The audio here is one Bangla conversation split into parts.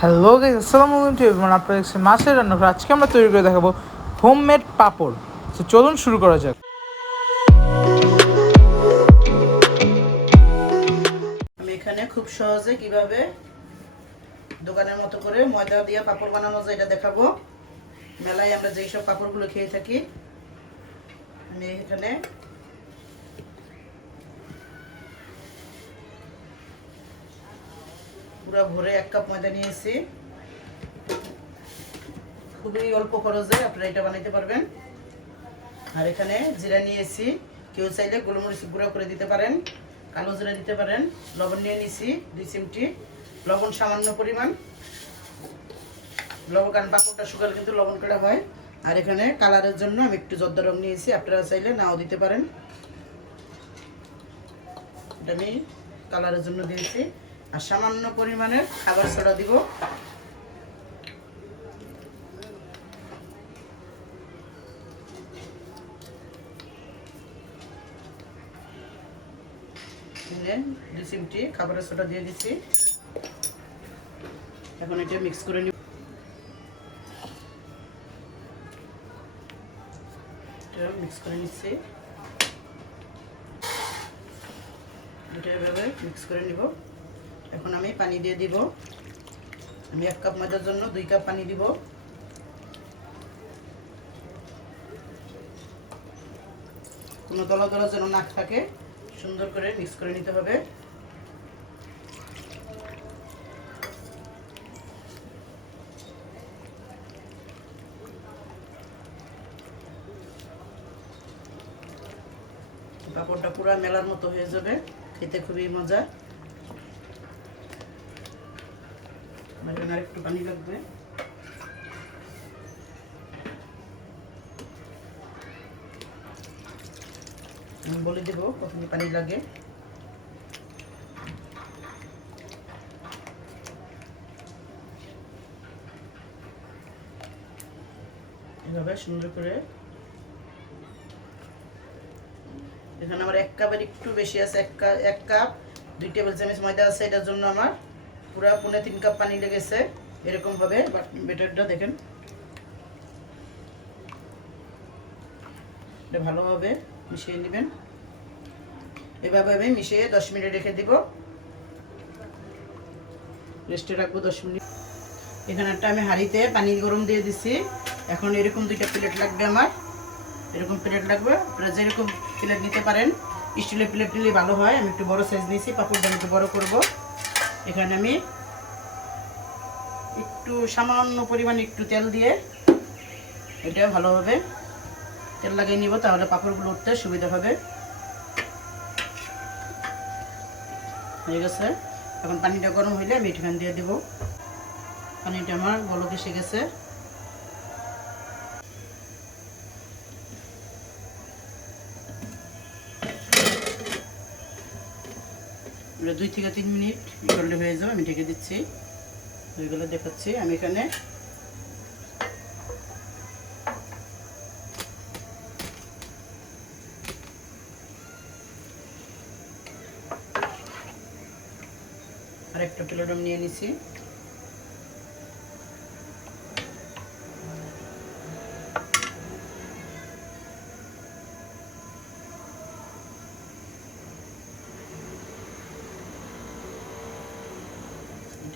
হ্যালো গাইস, আসসালামু আলাইকুম এভরিওয়ান। আপনারা দেখছেন মাছের রান্নাঘর। আজকে আমরা তৈরি করে দেখাবো হোমমেড পাপড়। তো চলুন শুরু করা যাক। আমি এখানে খুব সহজে কিভাবে দোকানের মতো করে ময়দা দিয়ে পাপড় বানানো যায় এটা দেখাবো। মেলায় আমরা যেই সব পাপড়গুলো খেয়ে থাকি, আমি এখানে পুরো ভরে 1 কাপ ময়দা নিয়েছি। খুবই অল্প খরচে আপনারা এটা বানাইতে পারবেন। আর এখানে জিরা নিয়েছি, কেউ চাইলে গোলমরিচ গুঁড়া করে দিতে পারেন, কালো জিরা দিতে পারেন। লবণ নিয়ে নিয়েছি 2 চিমটি, লবণ সামান্য পরিমাণ লবণ, কারণ পাপড়টা শুকালে কিন্তু লবণ করা হয়। আর এখানে কালারের জন্য আমি একটু জর্দা রং নিয়েছি, আপনারা চাইলে নাও দিতে পারেন। এটা আমি কালারের জন্য দিয়েছি। আর সামান্য পরিমাণের খাবার সোডা দিব। দিলেন 2 চিমটি খাবারের সোডা দিয়ে দিচ্ছি। এখন এটা মিক্স করে নিব। মিক্স করে নিচ্ছি, এটা এভাবে মিক্স করে নিব। এখন আমি পানি দিয়ে দিব। আমি 1 কাপ ময়দার জন্য 2 কাপ পানি দিব। কোনো দলা দলা যেন না থাকে, সুন্দর করে মিক্স করে নিতে হবে। পাপড়টা পুরো মেলার মতো হয়ে যাবে, খেতে খুবই মজা। আর একটু পানি লাগবে। আমি বলে দেবো কখন পানি লাগে। এভাবে সুন্দর করে, এখানে আমার 1 কাপের একটু বেশি আছে, 1 কাপ 2 টেবিল চামচ ময়দা আছে। এটার জন্য আমার পুরো 3.5 কাপ পানি লেগেছে। এরকম ভাবে ব্যাটারটা দেখেন, এটা ভালোভাবে মিশিয়ে নেবেন। এভাবে আমি মিশিয়ে 10 মিনিট রেখে দিব, রেস্টে রাখবো 10 মিনিট। এখানে একটা আমি হাঁড়িতে পানি গরম দিয়ে দিচ্ছি। এখন এরকম 2টা প্লেট লাগবে আমার, এরকম প্লেট লাগবে। আপনারা যেরকম প্লেট নিতে পারেন, স্টিলের প্লেট নিলে ভালো হয়। আমি একটু বড় সাইজ নিয়েছি, পাপড়টা একটু বড় করব। এখানে আমি একটু সামান্য পরিমাণে একটু তেল দিয়ে এটা ভালোভাবে তেল লাগিয়ে নিব, তাহলে পাপড়গুলো উঠতে সুবিধা হবে। হয়ে গেছে। এখন পানিটা গরম হইলে আমি এখান দিয়ে দেব। পানিটা আমার বলক এসে গেছে। এটা 2 থেকে 3 মিনিট করলে হয়ে যাবে। আমি ঢেকে দিচ্ছি, ওইগুলো দেখাচ্ছি। আমি এখানে আরেকটা প্লেট আমি নিয়ে নিছি।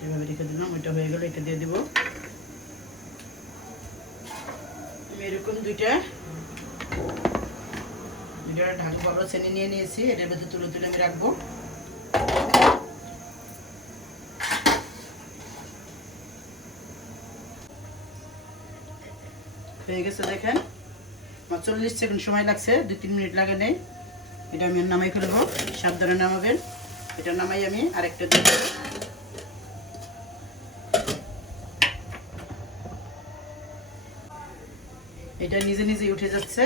এভাবে রেখে দিলাম, ওইটা হয়ে গেলে এটা দিয়ে দিব। আমি এরকম দুইটা ঢাকা বড় চেনি নিয়ে নিয়েছি। এটার মধ্যে তুলে তুলে আমি রাখবো। হয়ে গেছে দেখেন, 40 সেকেন্ড সময় লাগছে, 2-3 মিনিট লাগে নেই। এটা আমি নামাই ফেলবো, সাবধানে নামাবেন। এটা নামাই আমি আরেকটা দিয়ে দেবো। এটা নিজে নিজেই উঠে যাচ্ছে,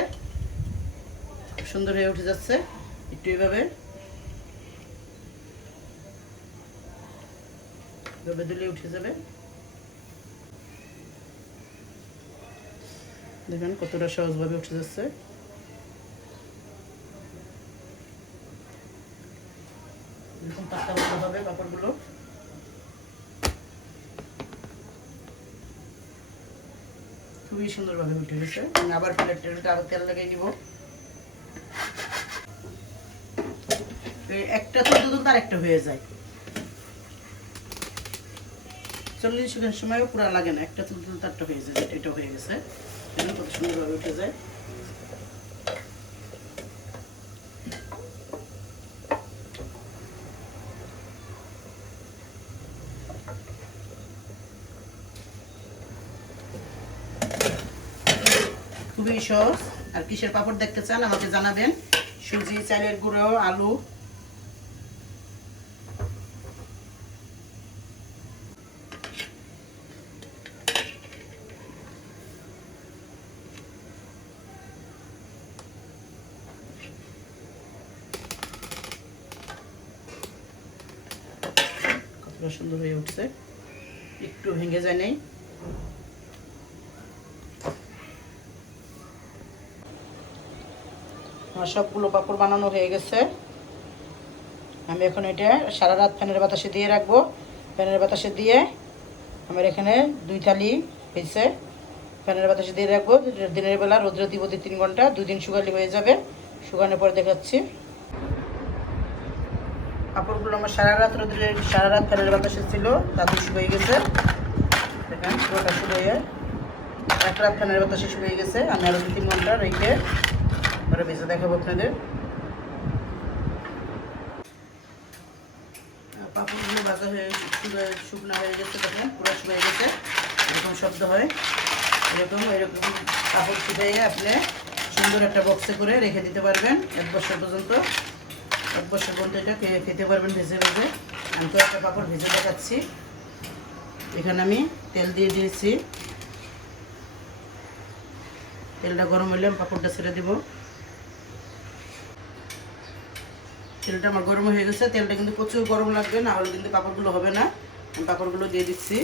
সুন্দর হয়ে উঠে যাচ্ছে। একটু এভাবে দিলে উঠে যাবে। দেখেন কতটা সহজভাবে উঠে যাচ্ছে। এরকম পাতলা পাতলা হবে পাপড়গুলো। খুবই সুন্দরভাবে উঠে গেছে। আমি আবার প্লেটটা আবার তেল লাগিয়ে নিব। একটা তুলতে তুলতে আরেকটা হয়ে যায়, 40 সেকেন্ড সময়ও পুরো লাগে না, একটা তুলতে তুলতে আরেকটা হয়ে যায়। এটা হয়ে গেছে, কত সুন্দরভাবে উঠে যায়। খুবই সহজ। আর কিসের পাপড় দেখতে চান আমাকে জানাবেন। সুজি, চালের গুঁড়ো, আলু, কতটা সুন্দর হয়ে উঠছে, একটু ভেঙে যায় নাই। আমার সবগুলো পাপড় বানানো হয়ে গেছে। আমি এখন এটা সারা রাত ফ্যানের বাতাসে দিয়ে রাখবো। ফ্যানের বাতাসে দিয়ে আমার এখানে 2 থালি হয়েছে। ফ্যানের বাতাসে দিয়ে রাখবো, দিনের বেলা রোদ্রে দিব 2-3 ঘন্টা, 2 দিন শুকালে হয়ে যাবে। শুকানোর পরে দেখাচ্ছি। পাপড়গুলো আমার সারা রাত ফ্যানের বাতাসে ছিল, তাতে শুকিয়ে গেছে। দেখেন পুরোটা শুকিয়ে 1 রাত ফ্যানের বাতাসে শুকিয়ে গেছে। আমি আরও 2-3 ঘন্টা রেখে পরে ভেজে দেখাবো আপনাদের। পাপড়গুলো ভাজা হয়ে শুকনো হয়ে গেছে, তখন পুরো শুকিয়ে গেছে, এরকম শব্দ হয়। এরকম পাপড় শুকিয়ে আপনি সুন্দর একটা বক্সে করে রেখে দিতে পারবেন 1 বছর পর্যন্ত। 1 বছর পর্যন্ত এটা খেতে পারবেন ভেজে ভেজে। আমি তো একটা পাপড় ভেজে দেখাচ্ছি। এখানে আমি তেল দিয়ে দিয়েছি, তেলটা গরম হলে আমি পাপড়টা ছেড়ে দিব। তেলটা আমার গরম হয়ে গেছে। তেলটা কিন্তু প্রচুর গরম লাগবে, না হলে কিন্তু পাপড়গুলো হবে না। আমি পাপড়গুলো দিয়ে দিচ্ছি।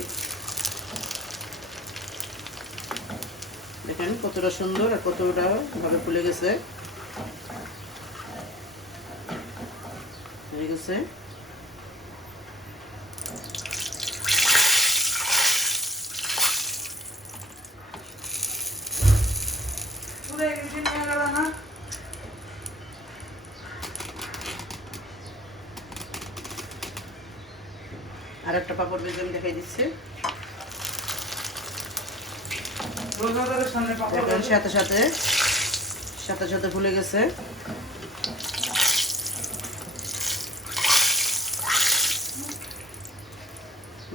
দেখেন কতটা সুন্দর আর কতটা ভাবে ফুলে গেছে, হয়ে গেছে। আর একটা পাপড় ভেজে আমি দেখাই দিচ্ছি। সাথে সাথে ফুলে গেছে।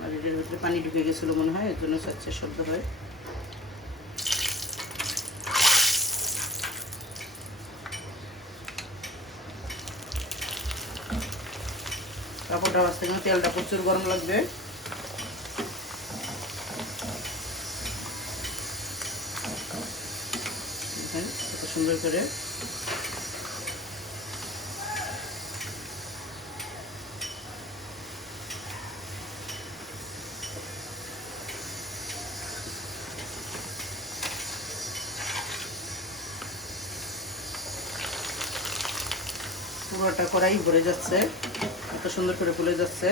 আর এটার ভিতরে পানি ঢুকে গেছিল মনে হয়, এর জন্য স্যাঁতস্যাঁত শব্দ হয়। কাপড়টা ভাজতে গেলে তেলটা প্রচুর গরম লাগবে। কত সুন্দর করে পুরোটা কড়াই ভরে যাচ্ছে, এত সুন্দর করে ফুলে যাচ্ছে।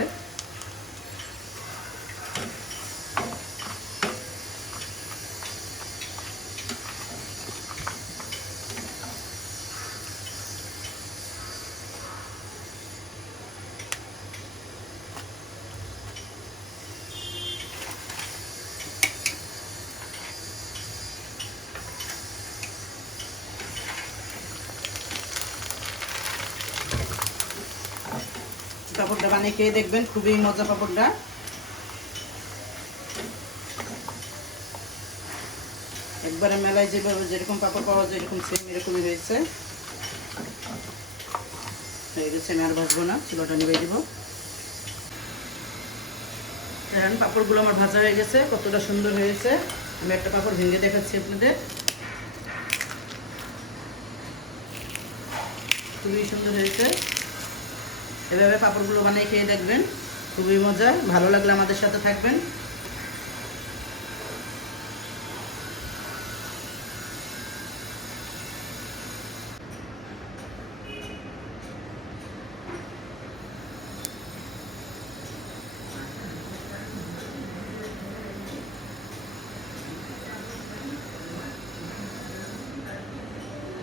পাপড়টা বানিয়ে খেয়ে দেখবেন, খুবই মজা পাপড়টা। একবারে মেলায় যেরকম পাপড় পাওয়া যায় এরকম সেম এরকমই হয়েছে। হয়ে গেছে, আমি আর ভাজবো না, চুলাটা নিভিয়ে দিব। দেখেন পাপড়গুলো আমার ভাজা হয়ে গেছে, কতটা সুন্দর হয়েছে। আমি একটা পাপড় ভেঙে দেখাচ্ছি আপনাদের। খুবই সুন্দর হয়েছে। এভাবে পাপড়গুলো বানিয়ে খেয়ে দেখবেন, খুবই মজা। ভালো লাগলে আমাদের সাথে থাকবেন।